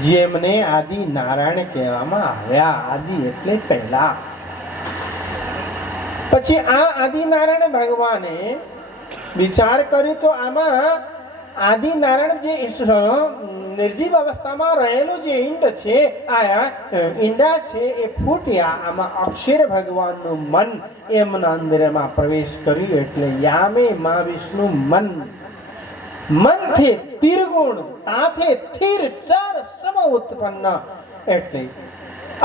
જેમને આદિ નારાયણ કહેવામાં આવ્યા. આદિ એટલે પહેલા. પછી આ આદિ નારાયણ ભગવાને વિચાર કર્યો તો આમાં આદિ નારાયણ જે નિર્જીવ અવસ્થામાં રહેલું જે ઈંડ છે, આ ઈંડા છે એ ફૂટ્યા. આમાં અક્ષર ભગવાનનું મન એમના અંદરમાં પ્રવેશ કર્યું. એટલે યામે મા વિષ્ણુ મન, મનથી તિર્ગુણ, તાથે થિર ચાર સમ ઉત્પન્ન. એટલે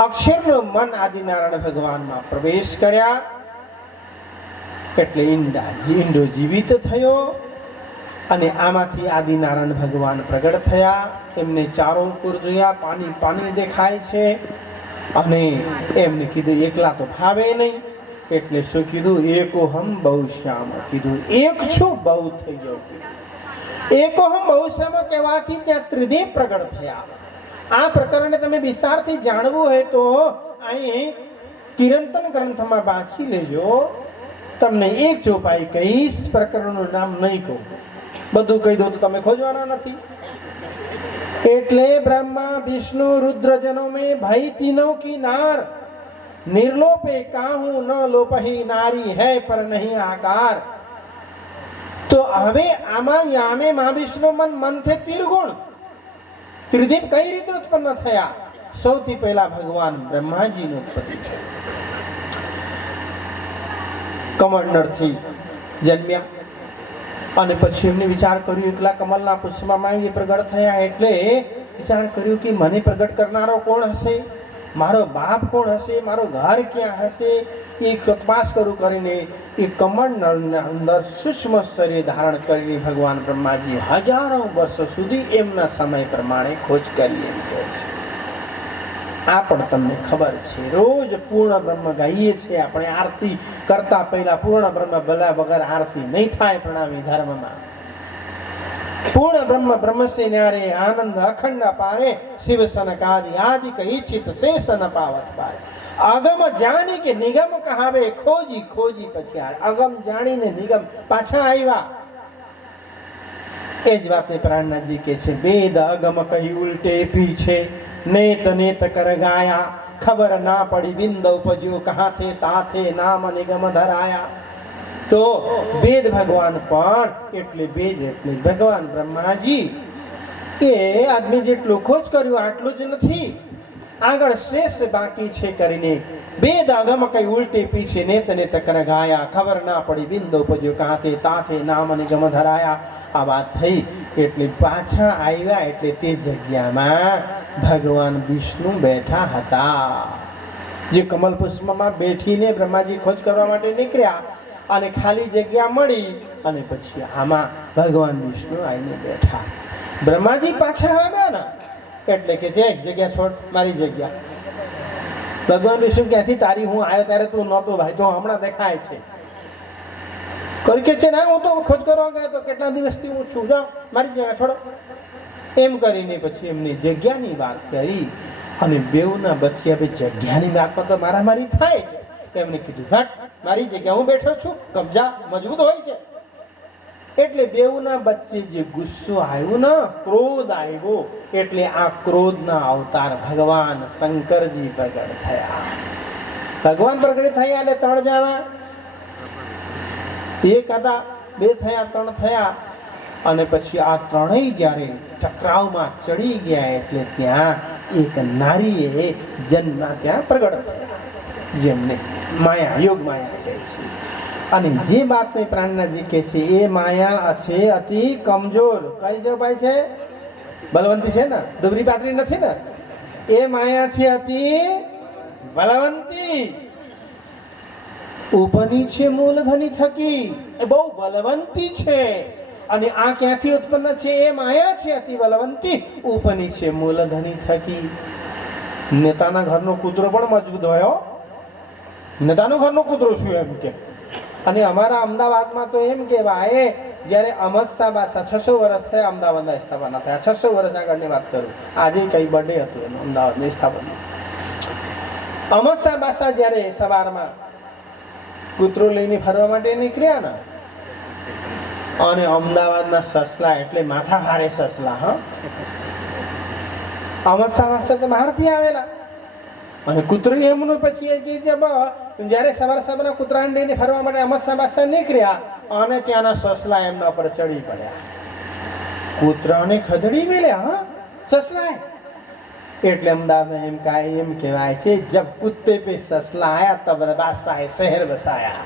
અક્ષરનું મન આદિનારાયણ ભગવાનમાં પ્રવેશ કર્યા. એટલે ઈંડો જીવિત થયો અને આમાંથી આદિનારાયણ ભગવાન પ્રગટ થયા. એમને ચારો કુર જોયા, પાણી પાણી દેખાય છે. અને એમને કીધું એકલા તો ભાવે નહીં, એટલે શું કીધું? એકોહમ બહુ શ્યામ કીધું. એક છું બહુ થઈ ગયો. એકોહમ બહુ શ્યામ કહેવાથી ત્યાં ત્રિદેવ પ્રગટ થયા. આ પ્રકરણને તમે વિસ્તારથી જાણવું હોય તો અહીં કિરંતન ગ્રંથમાં વાંચી લેજો. તમને એક ચોપાઈ કહીશ, પ્રકરણનું નામ નહીં કહું, બધું કહી દઉં તો તમે ખોજવાના નથી. એટલે બ્રહ્મા વિષ્ણુ રુદ્ર જનમે ભાઈ તીનો કી નાર, નિર્લોપે કાહું ન લોપહી નારી હૈ પર નહીં આકાર. તો હવે આમાં યામે મહાવિષ્ણુ મન, મનથી તિર્ગુણ, ત્રિદીપ કઈ રીતે ઉત્પન્ન થયા? સૌથી પહેલા ભગવાન બ્રહ્માજીની ઉત્પત્તિ થઈ. કમંડળથી જન્મ્યા અને પછી એમને વિચાર કર્યો, એકલા કમલના પુષ્પમાં એ પ્રગટ થયા. એટલે વિચાર કર્યું કે મને પ્રગટ કરનારો કોણ હશે, મારો બાપ કોણ હશે, મારું ઘર ક્યાં હશે. એ તપાસ કરું કરીને એ કમંડળના અંદર સૂક્ષ્મ શરીર ધારણ કરીને ભગવાન બ્રહ્માજી હજારો વર્ષો સુધી એમના સમય પ્રમાણે ખોજ કરી. એમ કહે છે. આ પણ તમને ખબર છે, રોજ પૂર્ણ બ્રહ્મ ગાઈએ છીએ આપણે. આરતી કરતા પહેલા પૂર્ણ બ્રહ્મ ભલા વગર આરતી નહીં થાય પ્રણામી ધર્મમાં. પૂર્ણ બ્રહ્મ બ્રહ્મસે ન્યારે આનંદ અખંડ પારે શિવ સનકાદિ આદિક ઈચ્છિત શેષ ન પાવત પારે. અગમ જાણી કે નિગમ કહાવે ખોજી ખોજી પછી અગમ જાણીને નિગમ પાછા આવ્યા. એ જ વાતને પ્રાણનાથજી કે છે, વેદ અગમ કહી ઉલટે પીછે નેત નેત કર ગાયા ખબર ના પડી બિંદ ઉપજ્યો કહા થે તા થે નામ નિગમ ધરાયા. તો વેદ ભગવાન પણ એટલે વેદ એટલે ભગવાન બ્રહ્માજી એ આદમી જેટલું ખોજ કર્યું આટલું જ નથી, આગળ શેષ બાકી છે કરીને વેદ અગમ કઈ ઉલટી પીછે નેત નેત કર ગાયા ખબર ના પડી બિંદુ ઉપજ્યો કાંતે તાથે નામ નિગમ ધરાયા. આ વાત થઈ એટલે પાછા આવ્યા એટલે તે જગ્યામાં ભગવાન વિષ્ણુ બેઠા હતા. જે કમલ પુષ્પમાં બેઠીને બ્રહ્માજી ખોજ કરવા માટે નીકળ્યા અને ખાલી જગ્યા મળી અને પછી આમાં ભગવાન વિષ્ણુ આવીને બેઠા. બ્રહ્માજી પાછા આવ્યા ને એટલે કે જે જગ્યા છોડ મારી જગ્યા. ભગવાન વિષ્ણુ ક્યાંથી તારી હું આવ્યો ત્યારે તું નહોતો ભાઈ, તો હમણાં દેખાય છે. કરી કે છે ના હું તો ખોજ કરવા ગયો તો કેટલા દિવસથી હું છું, જાઓ મારી જગ્યા છોડો. એમ કરીને પછી એમની જગ્યાની વાત કરી અને બેઉના વચ્ચે હવે જગ્યાની વાતમાં તો મારામારી થાય છે. એમને કીધું હટ મારી જગ્યા હું બેઠો છું, કબજા મજબૂત હોય છે. એટલે બેઉના વચ્ચે જે ગુસ્સો આવ્યો ને ક્રોધ આવ્યો એટલે આ ક્રોધના અવતાર ભગવાન શંકરજી પ્રગટ થયા. ભગવાન પ્રગટ થયા એટલે 3 જણા, એક હતા, 2 થયા, 3 થયા અને પછી આ ત્રણેય જ્યારે ટકરાવમાં ચડી ગયા એટલે ત્યાં એક નારીએ જન્મમાં ત્યાં પ્રગટ થયા, જેમને માયા યોગ માયા કહે છે. અને જે વાતને પ્રાણનાથજી કહે છે એ માયા છે અતિ કમજોર. કઈ જો ભાઈ છે? બલવંતી છે ને, દુબરી પાટરી નથી ને. એ માયા છે અતિ બલવંતી, ઉપની છે મૂલધની થકી, એ બહુ બલવંતી છે. અને આ ક્યાંથી ઉત્પન્ન છે? એ માયા છે અતિ બલવંતી, ઉપની છે મૂલધની થકી. નેતાના ઘરનો કૂતરો પણ મજબૂત હોય. નેતાનું ઘરનો કૂતરો શું એમ કે. અને અમારા અમદાવાદમાં તો એમ કહેવાય જ્યારે અમદ શાહ બાદશાહ 600 વર્ષ થયા અમદાવાદના સ્થાપના થયા, 600 વર્ષ આગળની વાત કરું, આજે કઈ બર્થડે હતું એનું અમદાવાદની સ્થાપના. અમદ શાહ બાદશાહ જ્યારે સવારમાં કૂતરો લઈને ફરવા માટે નીકળ્યા ને અને અમદાવાદના સસલા એટલે માથા ભારે સસલા, હા, અમદ શાહ બાદશાહ તો બહારથી આવેલા અને કૂતરું એમનું પછી જ્યારે સવાર સવારના કૂતરાને લઈને ફરવા માટે અમદ શાહ બાદશાહ નીકળ્યા અને ત્યાંના સસલા એમના પર ચડી પડ્યા, કૂતરાને ખદડી મેલ્યા. હા, સસલાએ. એટલે અમદાવાદ એમ કહેવાય છે જબ કુત્તે પે સસલા આયા તબ બાદશાહે શહેર બસાયા.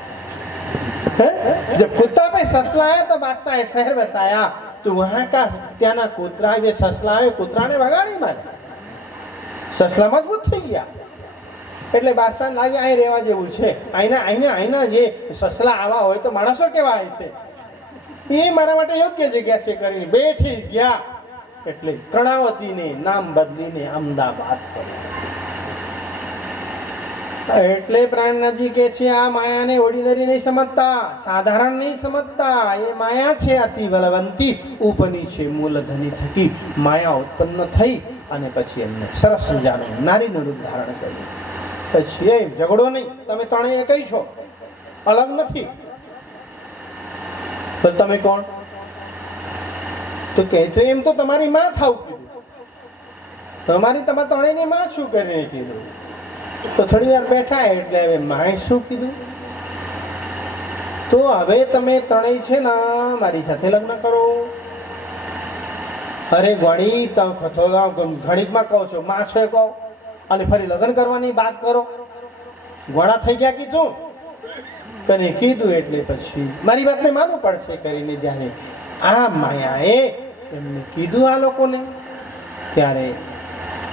जब कुत्ता पे ससला आया तो बादशाह शहर बसाया. तो वहां का त्याना कूतरा ये ससला है, कूतराने भगाड़ी मारे, ससला मजबूत થઈ ગયા. એટલે બાદશાહ લાગે અહીં રહેવા જેવું છે, આઈના જે સસલા આવા હોય તો માણસો કેવા હોય છે, એ મારા માટે યોગ્ય જગ્યા છે કરીને બેઠી ગયા. એટલે કર્ણાવતીને નામ બદલીને અમદાવાદ કર્યું. એટલે પ્રાણનાથજી કે છે આ માયાને ઓર્ડિનરી નહીં સમજતા, સાધારણ નહીં સમજતા. એ માયા છે અતિ બલવંતી, ઉપની છે મૂલધની થકી. માયા ઉત્પન્ન થઈ અને પછી એમને સરસ મજાનું નારીનું રૂપ ધારણ કર્યું. પછી એ ઝઘડો નહીં, તમે ત્રણેય કઈ છો, અલગ નથી. બસ તમે કોણ? તો કહે તો એમ તો તમારી માં થાવ કીધું, તમારા ત્રણેયની માં શું કરીને કીધું. તો થોડી વાર બેઠા એટલે હવે માએ શું કીધું, તો હવે તમે ત્રણેય છે ને મારી સાથે લગ્ન કરો. અરે ગણી ઘણીકમાં કહો છો, માં છે કહો અને ફરી લગ્ન કરવાની વાત કરો, ઘણા થઈ ગયા કીધું. તને કીધું એટલે પછી મારી વાતને માનવું પડશે કરીને જ્યારે આ માયાએ એમને કીધું આ લોકોને, ત્યારે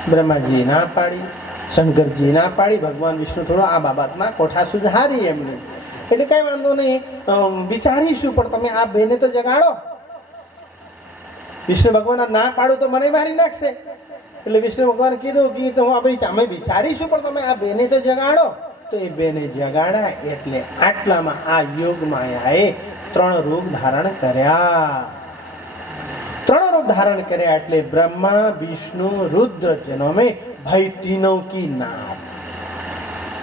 બ્રહ્માજીએ ના પાડી, શંકરજી ના પાડી, ભગવાન વિષ્ણુ થોડો આ બાબતમાં કોઠા સુધારી એમને. એટલે કઈ વાંધો નહીં, વિચારીશું, પણ તમે આ બેને તો જગાડો. વિષ્ણુ ભગવાન ના પાડું તો મને મારી નાખશે. એટલે વિષ્ણુ ભગવાન કીધું કે તો અમે વિચારીશું, પણ તમે આ બેને તો જગાડો. તો એ બેને જગાડા. એટલે આટલામાં આ યોગ માયાએ 3 રૂપ ધારણ કર્યા. રૂપ ધારણ કર્યા એટલે બ્રહ્મા વિષ્ણુ રુદ્ર જનમે ભાઈ તીનવ કી નાર,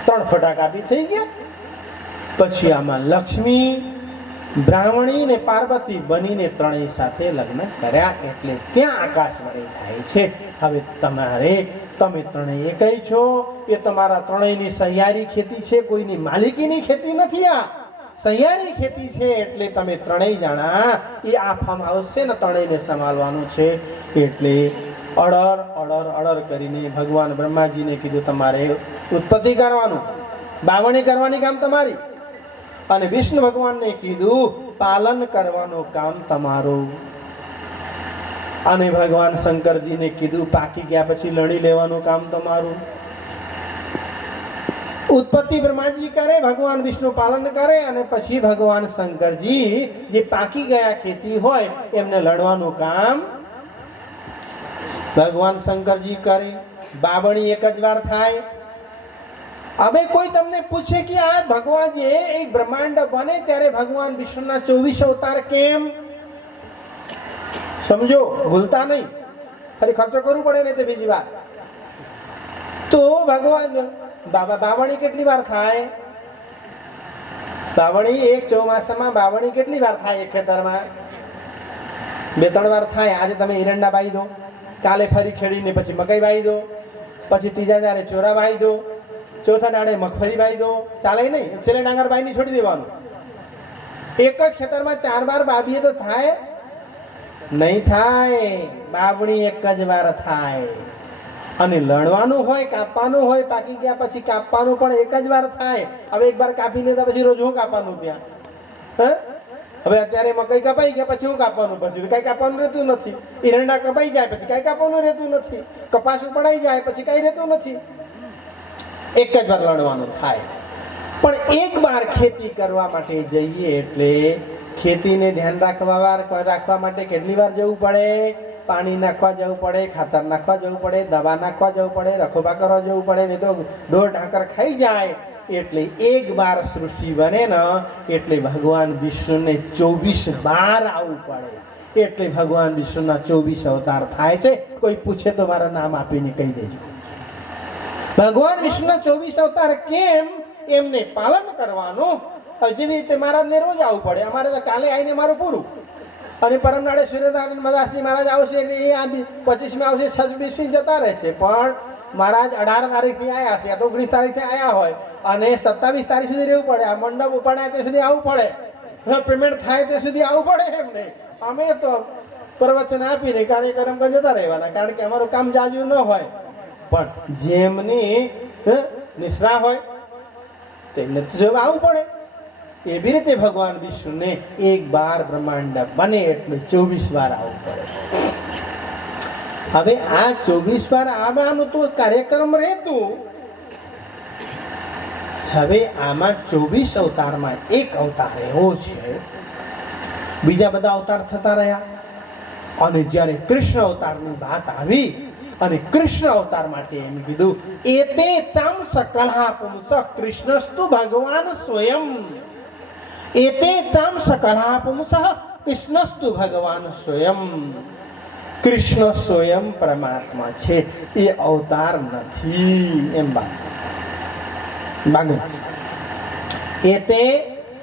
3 ફટાકા બી થઈ ગયા. પછી આમાં લક્ષ્મી, બ્રાહ્મણી ને પાર્વતી બનીને ત્રણેય સાથે લગ્ન કર્યા એટલે ત્યાં આકાશવાણી થાય છે. હવે તમે ત્રણેય એકઈ છો, એ તમારા ત્રણેયની સહિયારી ખેતી છે, કોઈની માલિકીની ખેતી નથી. આ સહિયારી ખેતી છે એટલે તમે ત્રણેય જણા એ આ ફાર્મ હાઉસ છે ને ત્રણેયને સંભાળવાનું છે. એટલે અડર કરીને ભગવાન બ્રહ્માજીને કીધું તમારે ઉત્પત્તિ કરવાનું, બાવણી કરવાની કામ તમારી, અને વિષ્ણુ ભગવાનને કીધું પાલન કરવાનું કામ તમારું, અને ભગવાન શંકરજીને કીધું પાકી ગયા પછી લણી લેવાનું કામ તમારું. ઉત્પત્તિ બ્રહ્માજી કરે, ભગવાન વિષ્ણુ પાલન કરે, અને પછી ભગવાન શંકરજી જે પાકી ગયા ખેતી હોય એમને લણવાનું કામ ભગવાન શંકરજી કરે. બાવણી એક જ વાર થાય. હવે કોઈ તમને પૂછે કે આ ભગવાન જે એક બ્રહ્માંડ બને ત્યારે ભગવાન વિષ્ણુના 24 અવતાર કેમ? સમજો, ભૂલતા નહીં, ફરી ખર્ચો કરવું પડે ને તે બીજી વાર. તો ભગવાન બાવણી કેટલી વાર થાય? બાવણી એક ચોમાસામાં બાવણી કેટલી વાર થાય? એક ખેતરમાં 2-3 વાર થાય. આજે તમે એરંડા વાવી દો, કાલે ફરી ખેડીને પછી મકાઈ વાવી દો, પછી ત્રીજા દાડે ચોરા વાવી દો, ચોથા દાડે મગફળી વાવી દો, ચાલે નહીં. છેલ્લે ડાંગર વાવીને છોડી દેવાનું. એક જ ખેતરમાં 4 વાર વાવીએ તો થાય? નહીં થાય. બાવણી એક જ વાર થાય. અને લણવાનું હોય, કાપવાનું હોય, પાકી ગયા પછી કાપવાનું પણ એક જ વાર થાય. હવે એક વાર કાપી લેતા પછી રોજ હું કાપવાનું ત્યાં? હવે અત્યારે મકઈ કપાઈ ગયા પછી હું કાપવાનું? પછી કઈ કાપવાનું રહેતું નથી. એરંડા કપાઈ જાય પછી કઈ કાપવાનું રહેતું નથી. કપાસ ઉપડાઈ જાય પછી કઈ રહેતું નથી. એક જ વાર લણવાનું થાય. પણ એક વાર ખેતી કરવા માટે જઈએ એટલે ખેતીને ધ્યાન રાખવા માટે કેટલી વાર જવું પડે? પાણી નાખવા જવું પડે, ખાતર નાખવા જવું પડે, દવા નાખવા જવું પડે, રખોપા કરવા જવું પડે, નહીં તો ઢોર ઢાંકર ખાઈ જાય. એટલે એક વાર સૃષ્ટિ બને ને એટલે ભગવાન વિષ્ણુને 24 વાર આવવું પડે. એટલે ભગવાન વિષ્ણુના 24 અવતાર થાય છે. કોઈ પૂછે તો મારા નામ આપીને કહી દેજો. ભગવાન વિષ્ણુના 24 અવતાર કેમ? એમને પાલન કરવાનું. જેવી રીતે મહારાજને રોજ આવવું પડે. અમારે તો કાલે આવીને મારું પૂરું, અને પરમનાડે સૂર્યનારાયણ મદાસજી મહારાજ આવશે એટલે એ 25મી આવશે, 26મી જતા રહેશે. પણ મહારાજ 18 તારીખથી આવ્યા છે, 19 તારીખથી આવ્યા હોય અને 27 તારીખ સુધી રહેવું પડે. આ મંડપ ઉપાડ્યા ત્યાં સુધી આવવું પડે, પેમેન્ટ થાય ત્યાં સુધી આવવું પડે એમને. અમે તો પ્રવચન આપીને કાર્યક્રમ જતા રહેવાના, કારણ કે અમારું કામ જાજુ ન હોય. પણ જેમની નિષ્ઠા હોય તેમને તો જો આવવું પડે. એવી રીતે ભગવાન વિષ્ણુને એક વાર બ્રહ્માંડ બને એટલે 24 વાર આવવું પડે. હવે આ 24 વાર આવવાનું તો કાર્યક્રમ રહેતું. હવે આમાં 24 અવતારમાં એક અવતાર એવો છે, બીજા બધા અવતાર થતા રહ્યા. અને જ્યારે કૃષ્ણ અવતારની વાત આવી અને કૃષ્ણ અવતાર માટે એમ કીધું, એતે ચાંસ કલહા પુંસઃ કૃષ્ણસ્તુ ભગવાન સ્વયં. એતે ચાંસ કલહા પુંસઃ કૃષ્ણસ્તુ ભગવાન સ્વયં. કૃષ્ણ સ્વયં પરમાત્મા છે, એ અવતાર નથી. એમ વાત એતે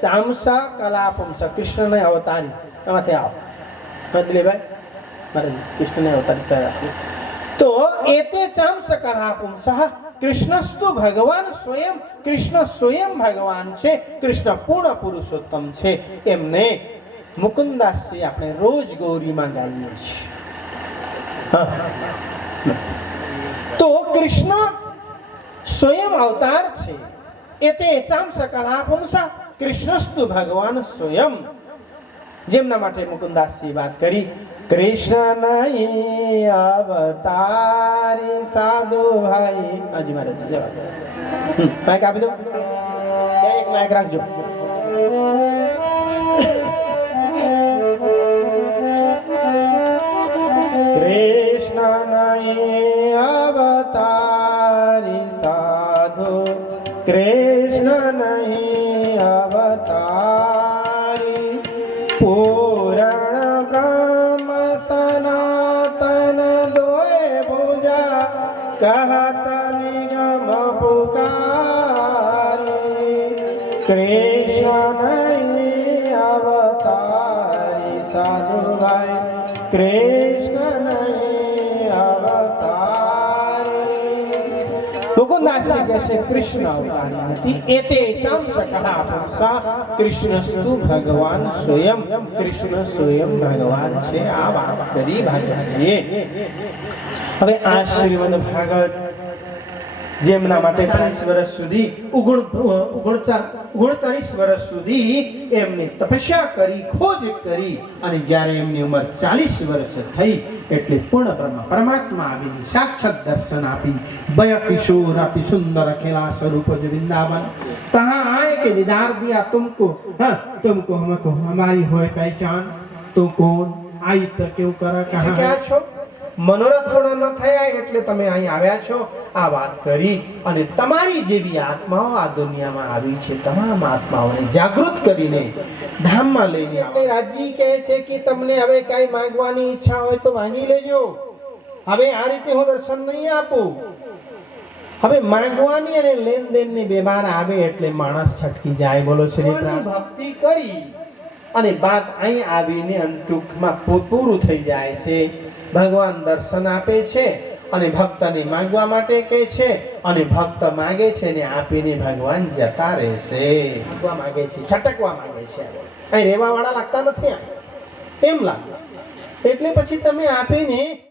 ચાંસ કલા પુંસઃ કૃષ્ણને અવતારી. એમાંથી આવો દિલીપભાઈ, મારે કૃષ્ણને અવતારી તૈયાર રાખ્યું. તો એતે ચાંસ કલા પુંસઃ કૃષ્ણસ્તુ ભગવાન સ્વયં. કૃષ્ણ સ્વયં ભગવાન છે, કૃષ્ણ પૂર્ણ પુરુષોત્તમ છે. એમને મુકુંદાસજી આપણે રોજ ગૌરીમાં ગાઈએ છીએ. તો કૃષ્ણ સ્વયં અવતાર છે. એતે ચાંસ કલા પુંસઃ કૃષ્ણસ્તુ ભગવાન સ્વયં. જેમના માટે મુકુંદાસજી વાત કરી, કૃષ્ણ અવતારી સાધુ ભાઈ. હાજી મારે માઇક આપી દો, એક માઇક રાખજો. કૃષ્ણ અવતારી સાધુ, કૃષ્ણ અવતારી પૂરણ બ્રહ્મ સના કહત નિગમ પુકારી કૃષ્ણ નહીં અવતારી સાધુભાઈ કૃષ્ણ નહીં અવતારી મુકુંદાસી કહેશે કૃષ્ણ અવતારી નથી એતે ચાંસકલા પુંસા કૃષ્ણસ્તુ ભગવાન સ્વયં કૃષ્ણ સ્વયં ભગવાન છે આ વાત કરી ભાગવતજીએ હવે આ શ્રીમદ ભાગવત જેમના માટે 40 વર્ષ સુધી 39 વર્ષ સુધી એમને તપસ્યા કરી ખોજ કરી અને જ્યારે એમની ઉંમર 40 વર્ષ થઈ એટલે પૂર્ણ બ્રહ્મ પરમાત્મા આવીને સાક્ષાત દર્શન આપી બય કિશોર અતિ સુંદર ખેલા સ્વરૂપ જ વૃંદાવન તહાं आए के दीदार दिया तुमको हाँ तुमको हमको हमारी होए पहचान तो कौन आई तो क्यों करा कहां क्या છો મનોરથ પૂર્ણ ન થયા એટલે તમે અહીં આવ્યા છો આ વાત કરી અને તમારી જેવી આત્માઓ આ દુનિયામાં આવી છે તમામ આત્માઓને જાગૃત કરીને ધામમાં લઈને એટલે રાજી કહે છે કે તમને હવે કાંઈ માંગવાની ઈચ્છા હોય તો માંગી લેજો હવે આ રીતે હું દર્શન નહીં આપું હવે માંગવાની અને લેનદેનની બેમાર આવે એટલે માણસ છટકી જાય બોલો શ્રી ભક્તિ કરી અને બાદ અહીં આવીને અંતુકમાં પૂરું થઈ જાય છે ભગવાન દર્શન આપે છે અને ભક્તને માંગવા માટે કહે છે અને ભક્ત માંગે છે ને આપીને ભગવાન જતા રહેશે માંગવા માંગે છે છટકવા માંગે છે અહીં રહેવા વાળા લાગતા નથી એમ લાગે એટલે પછી તમે આપીને